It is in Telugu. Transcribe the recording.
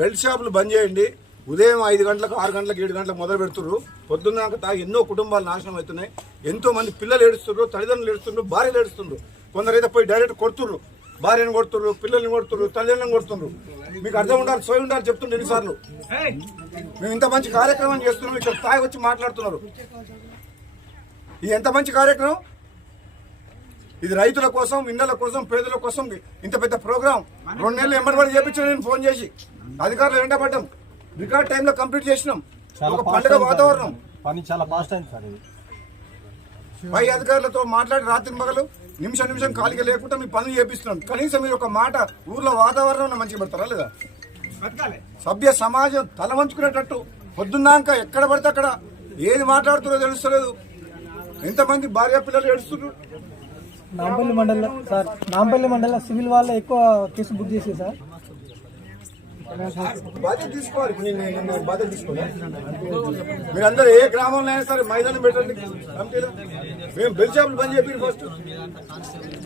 బెల్ట్ షాపులు బంద్ చేయండి. ఉదయం 5 గంటలకు 6 గంటలకు 7 గంటలకు మొదలు పెడుతుర్రు. పొద్దున్నాక తాగి ఎన్నో కుటుంబాలు నాశనం అవుతున్నాయి. ఎంతో మంది పిల్లలు ఏడుస్తున్నారు, తల్లిదండ్రులు ఏడుస్తున్నారు, భార్యలు ఏడుస్తున్నారు. కొందరైతే పోయి డైరెక్ట్ కొడుతుర్రు, భార్యను కొడుతుర్రు, పిల్లల్ని కొడుతుర్రు, తల్లిదండ్రులను కొడుతున్నారు. మీకు అర్థం ఉండాలి, సోయి ఉండాలి చెప్తుండే ఎన్నిసార్లు. మేము ఇంత మంచి కార్యక్రమం చేస్తున్నాం, ఇక్కడ తాగి వచ్చి మాట్లాడుతున్నారు. ఇది ఎంత మంచి కార్యక్రమం. ఇది రైతుల కోసం, ఇళ్ల కోసం, పేదల కోసం ఇంత పెద్ద ప్రోగ్రాం 2 నెలలు ఎంబడి చేపించాను. నేను ఫోన్ చేసి అధికారులు వెంటబడ్డాం. రికార్డ్ టైంలో కంప్లీట్ చేసినాం. ఒక పండుగ వాతావరణం. పని చాలా ఫాస్ట్ అయింది సార్. పై అధికారులతో మాట్లాడి రాత్రి మగలు నిమిషం ఖాళీగా లేకుండా మీ పనులు చేపిస్తున్నాం. కనీసం మీరు ఒక మాట ఊర్లో వాతావరణం మంచిగా పెడతారా లేదా? సభ్య సమాజం తల వంచుకునేటట్టు పొద్దున్నాక ఎక్కడ పడితే అక్కడ ఏది మాట్లాడుతున్నారో తెలుస్తలేదు. ఎంతమంది భార్య పిల్లలు ఏడుస్తున్నారు. నాంపల్లి మండల సివిల్ వాళ్ళు ఎక్కువ కేసు బుక్ చేసి సార్ బాధ్యత తీసుకోవాలి. బాధ్యత తీసుకోవాలి. మీరందరూ ఏ గ్రామంలో అయినా సరే మైదానం పెట్టండి కమిటీలో. మేము బెల్ షాపులు బంద్ చెప్పి ఫస్ట్